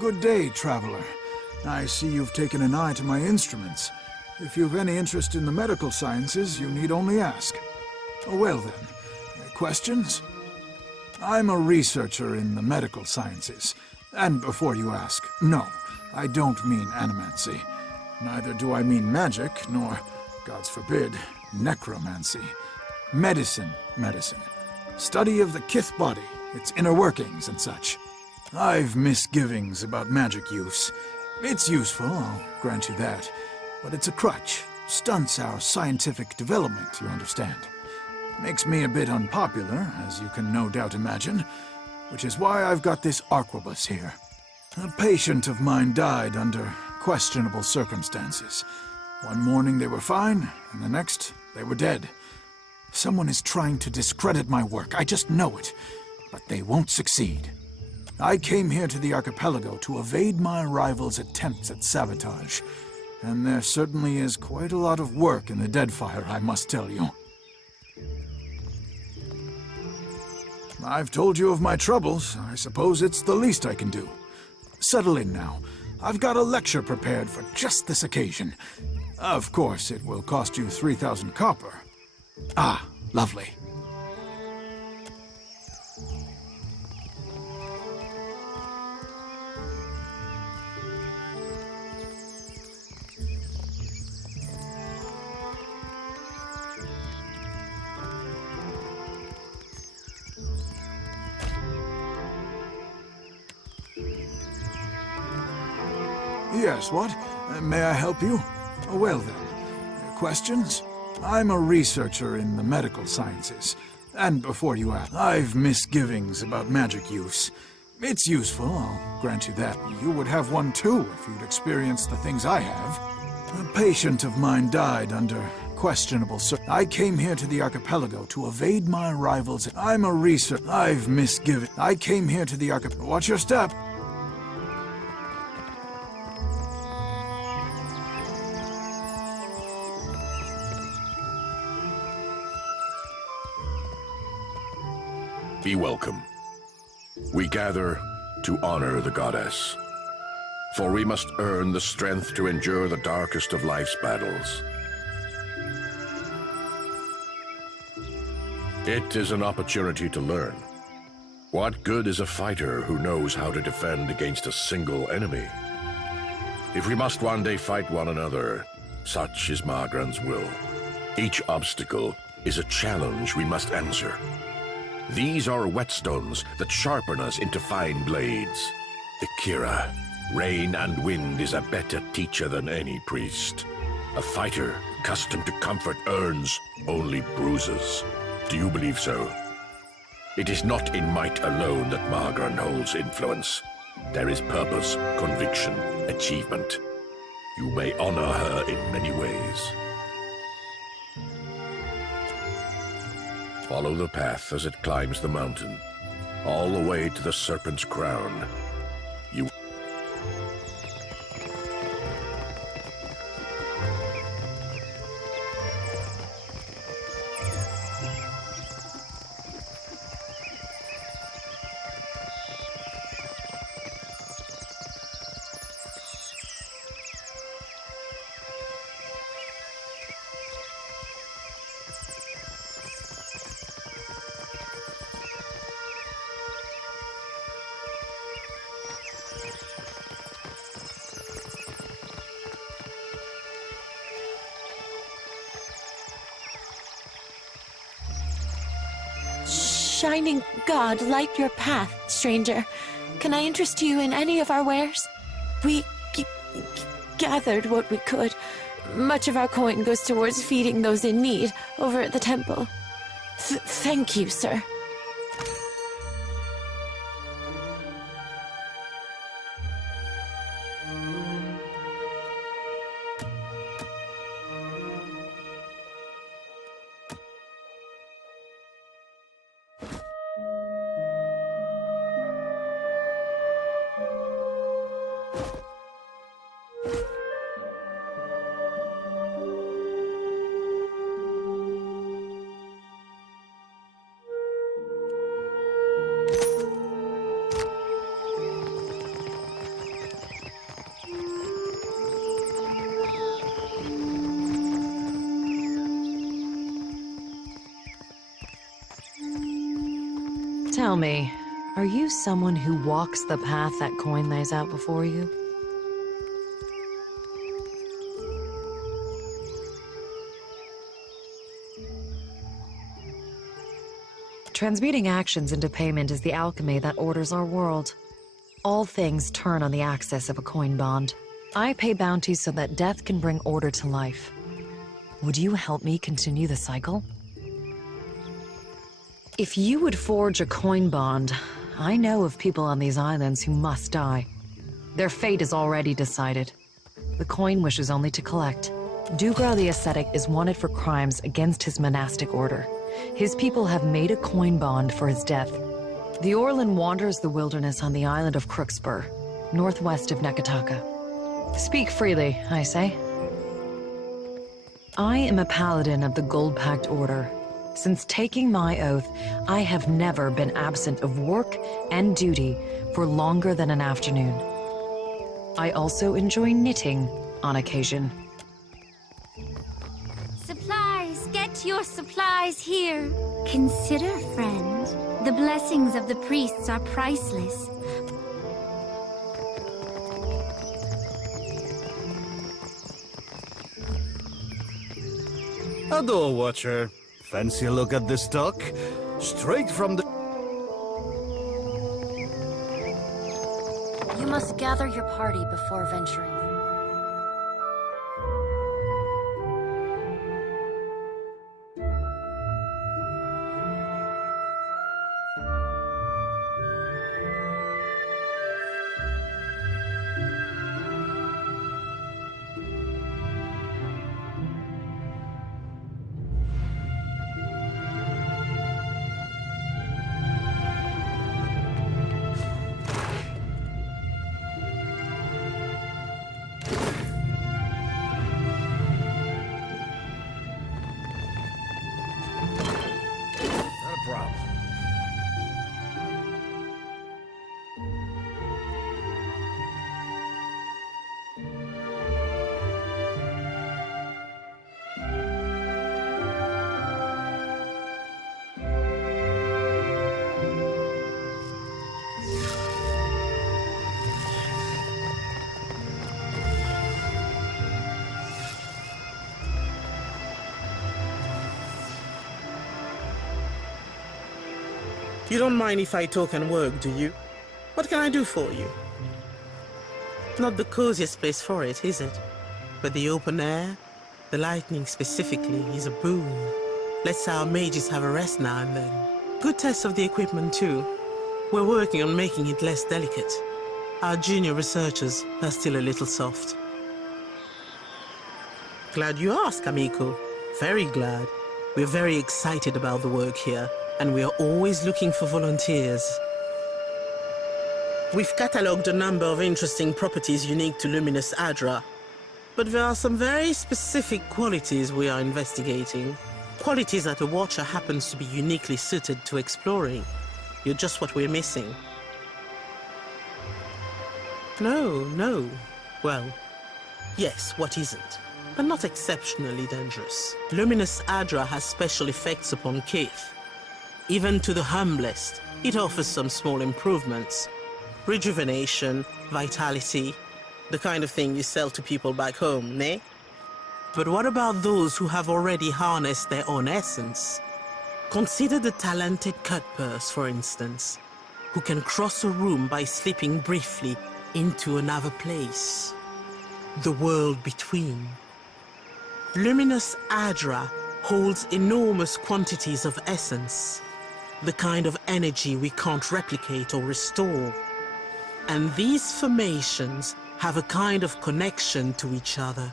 Good day, traveler. I see you've taken an eye to my instruments. If you've any interest in the medical sciences, you need only ask. Well then, questions? I'm a researcher in the medical sciences. And before you ask, no, I don't mean animancy. Neither do I mean magic, nor, gods forbid, necromancy. Medicine. Study of the kith body, its inner workings and such. I've misgivings about magic use. It's useful, I'll grant you that. But it's a crutch. Stunts our scientific development, you understand. Makes me a bit unpopular, as you can no doubt imagine, which is why I've got this arquebus here. A patient of mine died under questionable circumstances. One morning they were fine, and the next they were dead. Someone is trying to discredit my work, I just know it, but they won't succeed. I came here to the archipelago to evade my rival's attempts at sabotage, and there certainly is quite a lot of work in the Deadfire, I must tell you. I've told you of my troubles. I suppose it's the least I can do. Settle in now. I've got a lecture prepared for just this occasion. Of course, it will cost you 3,000 copper. Ah, lovely. Yes, what? May I help you? Well then, questions? I'm a researcher in the medical sciences. And before you ask, I've misgivings about magic use. It's useful, I'll grant you that. You would have one too if you'd experienced the things I have. A patient of mine died under questionable I came here to the archipelago to evade my rivals. I'm a researcher. I've misgivings. I came here to the archipelago. Watch your step. Be welcome. We gather to honor the goddess, for we must earn the strength to endure the darkest of life's battles. It is an opportunity to learn. What good is a fighter who knows how to defend against a single enemy? If we must one day fight one another, such is Margran's will. Each obstacle is a challenge we must answer. These are whetstones that sharpen us into fine blades. Ikira, rain and wind is a better teacher than any priest. A fighter accustomed to comfort earns only bruises. Do you believe so? It is not in might alone that Margran holds influence. There is purpose, conviction, achievement. You may honor her in many ways. Follow the path as it climbs the mountain, all the way to the Serpent's Crown. You Shining God, light your path, stranger. Can I interest you in any of our wares? We gathered what we could. Much of our coin goes towards feeding those in need over at the temple. Thank you, sir. Tell me, are you someone who walks the path that coin lays out before you? Transmuting actions into payment is the alchemy that orders our world. All things turn on the axis of a coin bond. I pay bounties so that death can bring order to life. Would you help me continue the cycle? If you would forge a coin bond, I know of people on these islands who must die. Their fate is already decided. The coin wishes only to collect. Dugra the Ascetic is wanted for crimes against his monastic order. His people have made a coin bond for his death. The Orlan wanders the wilderness on the island of Crookspur, northwest of Nekataka. Speak freely, I say. I am a paladin of the Gold Pact Order. Since taking my oath, I have never been absent of work and duty for longer than an afternoon. I also enjoy knitting on occasion. Supplies! Get your supplies here! Consider, friend, the blessings of the priests are priceless. A door watcher. Fancy a look at this stock? Straight from the... You must gather your party before venturing. You don't mind if I talk and work, do you? What can I do for you? Not the coziest place for it, is it? But the open air, the lightning specifically, is a boon. Lets our mages have a rest now and then. Good tests of the equipment too. We're working on making it less delicate. Our junior researchers are still a little soft. Glad you asked, amico. Very glad. We're very excited about the work here, and we are always looking for volunteers. We've catalogued a number of interesting properties unique to Luminous Adra, but there are some very specific qualities we are investigating. Qualities that a Watcher happens to be uniquely suited to exploring. You're just what we're missing. No. Well, yes, what isn't? But not exceptionally dangerous. Luminous Adra has special effects upon Keith. Even to the humblest, it offers some small improvements. Rejuvenation, vitality, the kind of thing you sell to people back home, ne? But what about those who have already harnessed their own essence? Consider the talented Cutpurse, for instance, who can cross a room by slipping briefly into another place. The world between. Luminous Adra holds enormous quantities of essence, the kind of energy we can't replicate or restore. And these formations have a kind of connection to each other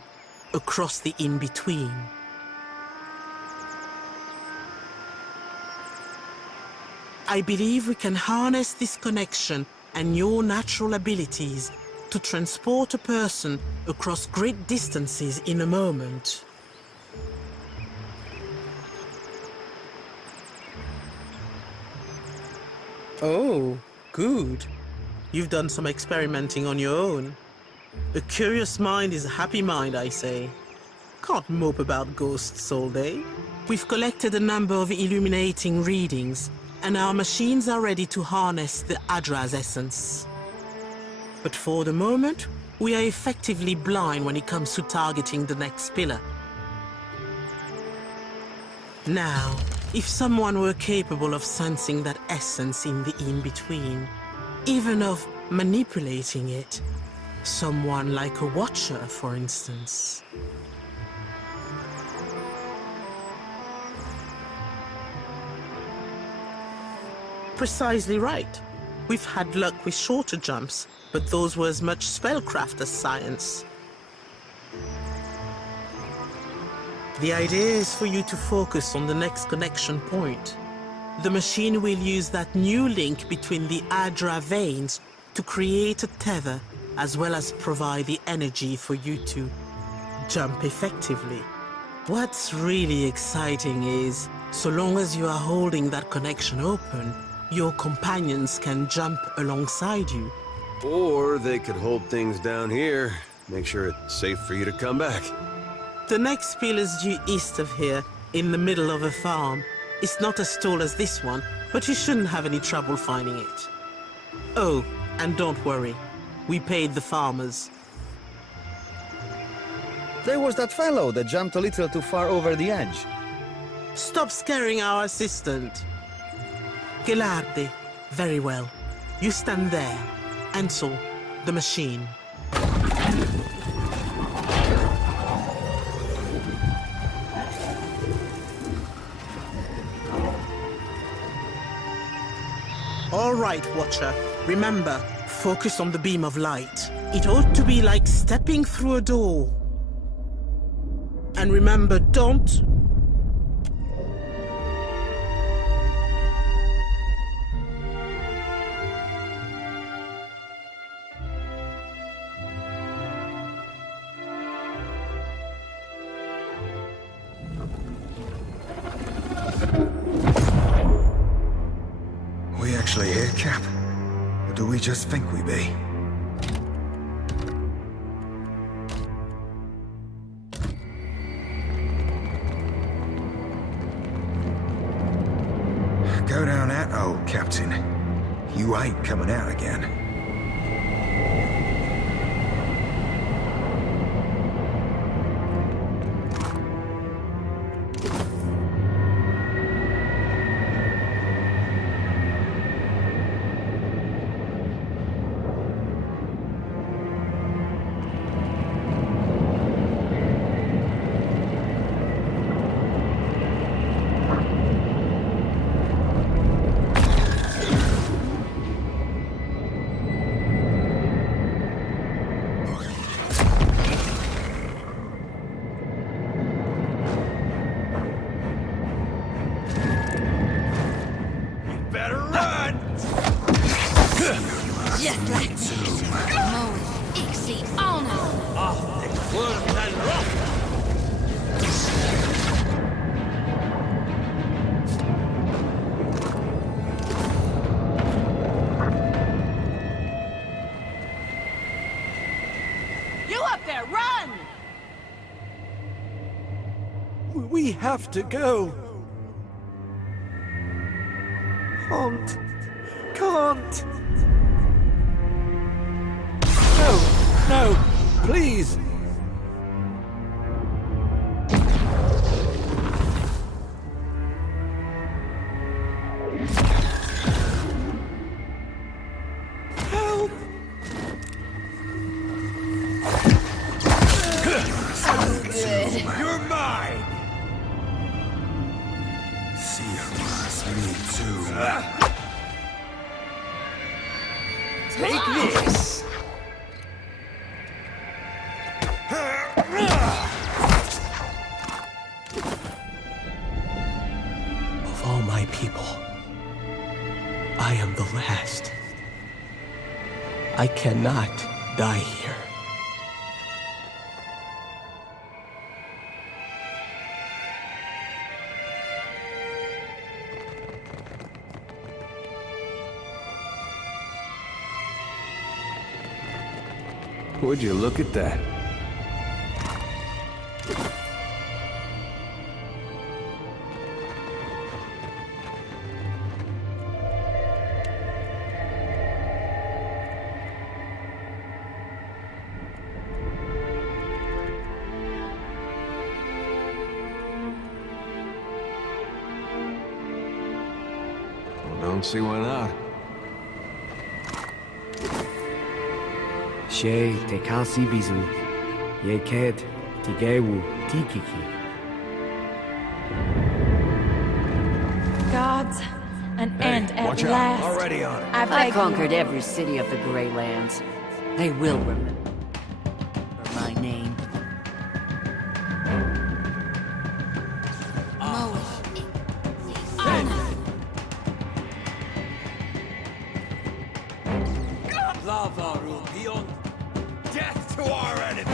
across the in-between. I believe we can harness this connection and your natural abilities to transport a person across great distances in a moment. Oh, good. You've done some experimenting on your own. A curious mind is a happy mind, I say. Can't mope about ghosts all day. We've collected a number of illuminating readings, and our machines are ready to harness the Adra's essence. But for the moment, we are effectively blind when it comes to targeting the next pillar. Now, if someone were capable of sensing that essence in the in-between, even of manipulating it, someone like a watcher, for instance. Precisely right. We've had luck with shorter jumps, but those were as much spellcraft as science. The idea is for you to focus on the next connection point. The machine will use that new link between the Adra veins to create a tether, as well as provide the energy for you to jump effectively. What's really exciting is, so long as you are holding that connection open, your companions can jump alongside you. Or they could hold things down here, make sure it's safe for you to come back. The next pillar is due east of here, in the middle of a farm. It's not as tall as this one, but you shouldn't have any trouble finding it. Oh, and don't worry. We paid the farmers. There was that fellow that jumped a little too far over the edge. Stop scaring our assistant. Gelardi. Very well. You stand there. Ansel, the machine. All right, Watcher. Remember, focus on the beam of light. It ought to be like stepping through a door. And remember, don't... We actually here, Cap? Or do we just think we be? Go down that hole, Captain. You ain't coming out again. We have to go. Can't. No, please. Help. You're mine. Me too. Take this. Of all my people, I am the last. I cannot die here. Would you look at that? don't see why not. She te kasi bizu. Ye ked tigewu tikiki. Gods, an end at watch out. last. Already on it. I I beg you. conquered every city of the Greylands. They will remember my name. Death to our enemy!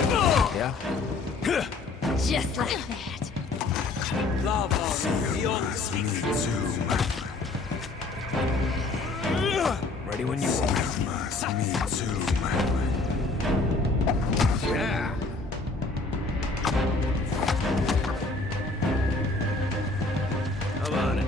Yeah? Just like that. Ready when you are. Yeah! I'm on it.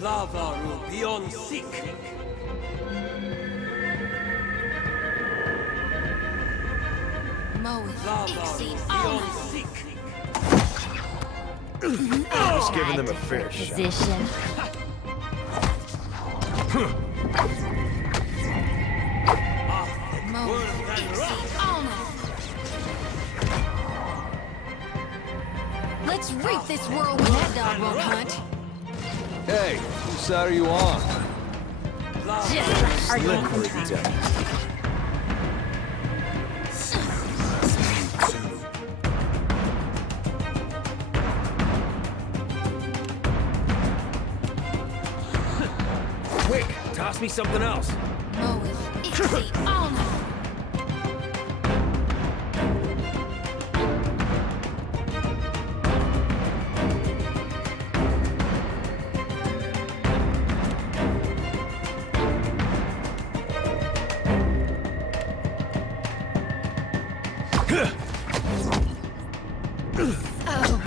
Lava beyond sick. Beyond sick. Just giving them a fair shot. Position. Let's reap this whirlwind. That dog won't hunt. Hey, whose side are you on? Just like Slippery devil. Quick, toss me something else.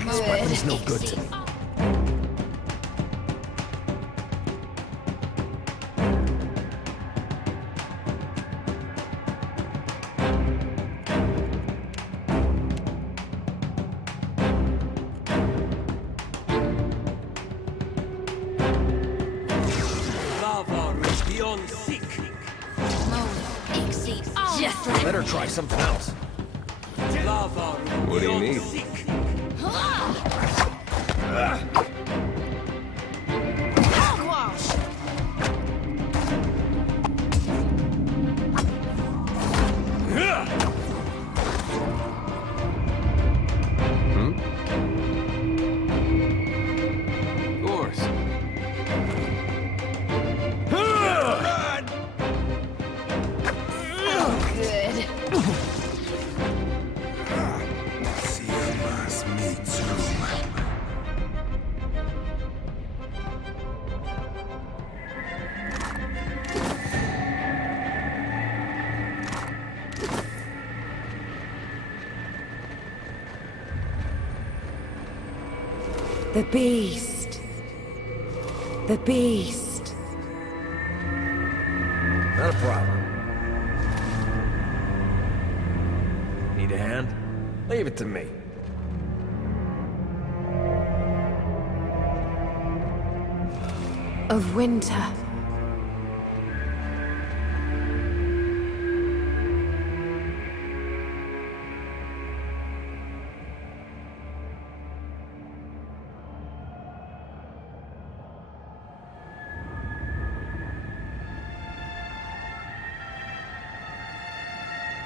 This weapon's no good to me. Beyond sick. Just like Let her try something else. Lava What do you beyond need? sick. Of course. good. The beast. The beast. Not a problem. Need a hand? Leave it to me. Of winter.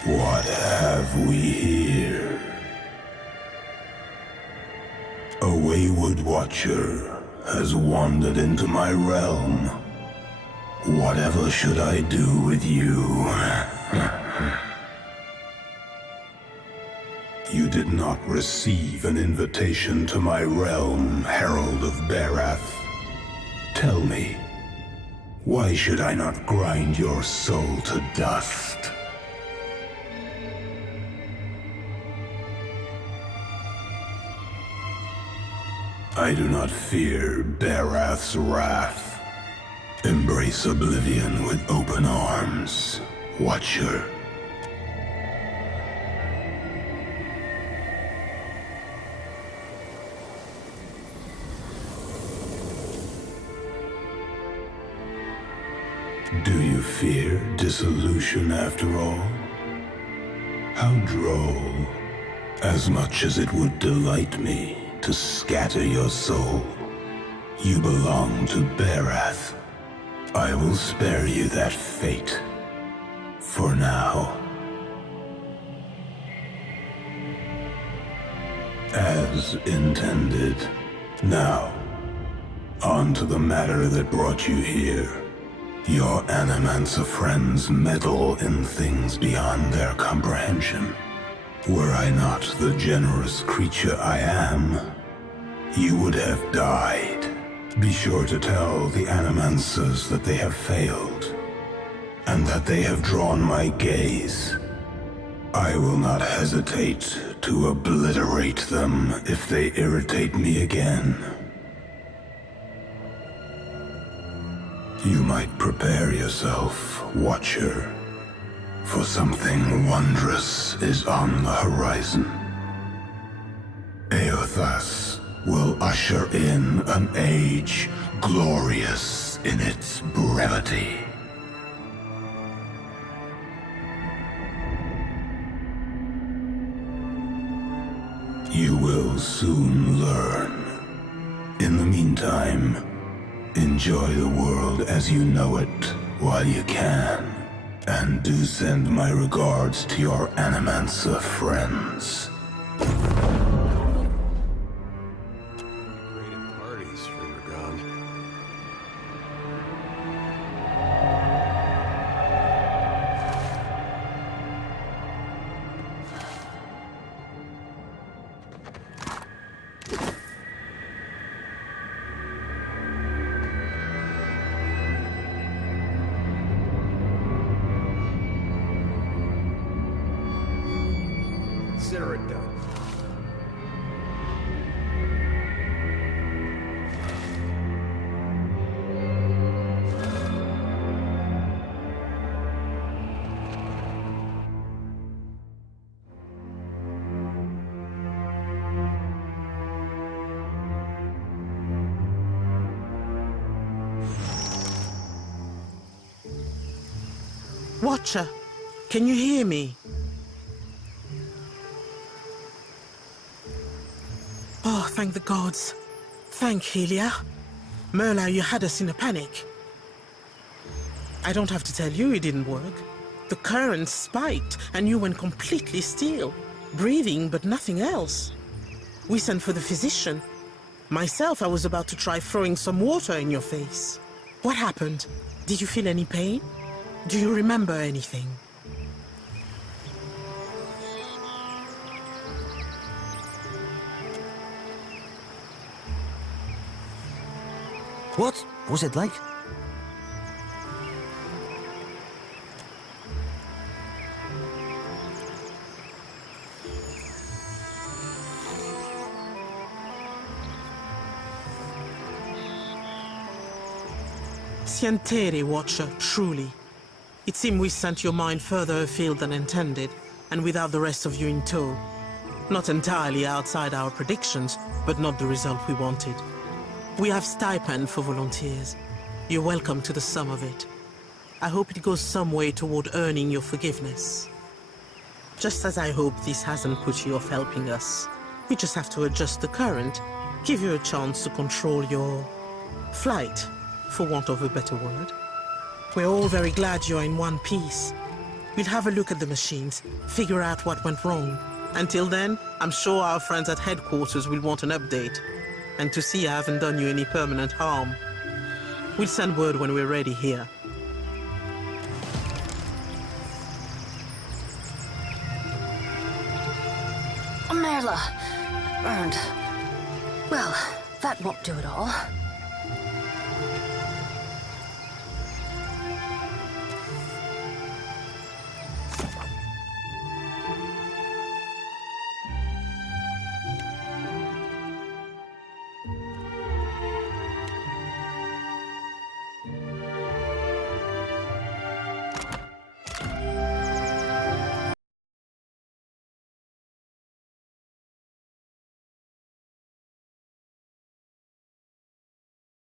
What have we here? A wayward watcher has wandered into my realm. Whatever should I do with you? You did not receive an invitation to my realm, Herald of Barath. Tell me, why should I not grind your soul to dust? I do not fear Barath's wrath. Embrace oblivion with open arms, Watcher. Do you fear dissolution after all? How droll. As much as it would delight me to scatter your soul, you belong to Barath. I will spare you that fate. For now. As intended. Now, on to the matter that brought you here. Your Animancer friends meddle in things beyond their comprehension. Were I not the generous creature I am, you would have died. Be sure to tell the Animancers that they have failed, and that they have drawn my gaze. I will not hesitate to obliterate them if they irritate me again. You might prepare yourself, Watcher, for something wondrous is on the horizon. Eothas will usher in an age glorious in its brevity. You will soon learn. In the meantime, enjoy the world as you know it while you can. And do send my regards to your Animancer friends. Great at parties when you're gone. Consider it done. Watcher, can you hear me? Oh, thank the gods. Thank Helia. Merla, you had us in a panic. I don't have to tell you it didn't work. The current spiked and you went completely still, breathing but nothing else. We sent for the physician. Myself, I was about to try throwing some water in your face. What happened? Did you feel any pain? Do you remember anything? What was it like? Sientere, Watcher, truly. It seemed we sent your mind further afield than intended, and without the rest of you in tow. Not entirely outside our predictions, but not the result we wanted. We have stipend for volunteers. You're welcome to the sum of it. I hope it goes some way toward earning your forgiveness. Just as I hope this hasn't put you off helping us. We just have to adjust the current, give you a chance to control your flight, for want of a better word. We're all very glad you're in one piece. We'll have a look at the machines, figure out what went wrong. Until then, I'm sure our friends at headquarters will want an update, and to see I haven't done you any permanent harm. We'll send word when we're ready here. Merla, burned. Well, that won't do it all.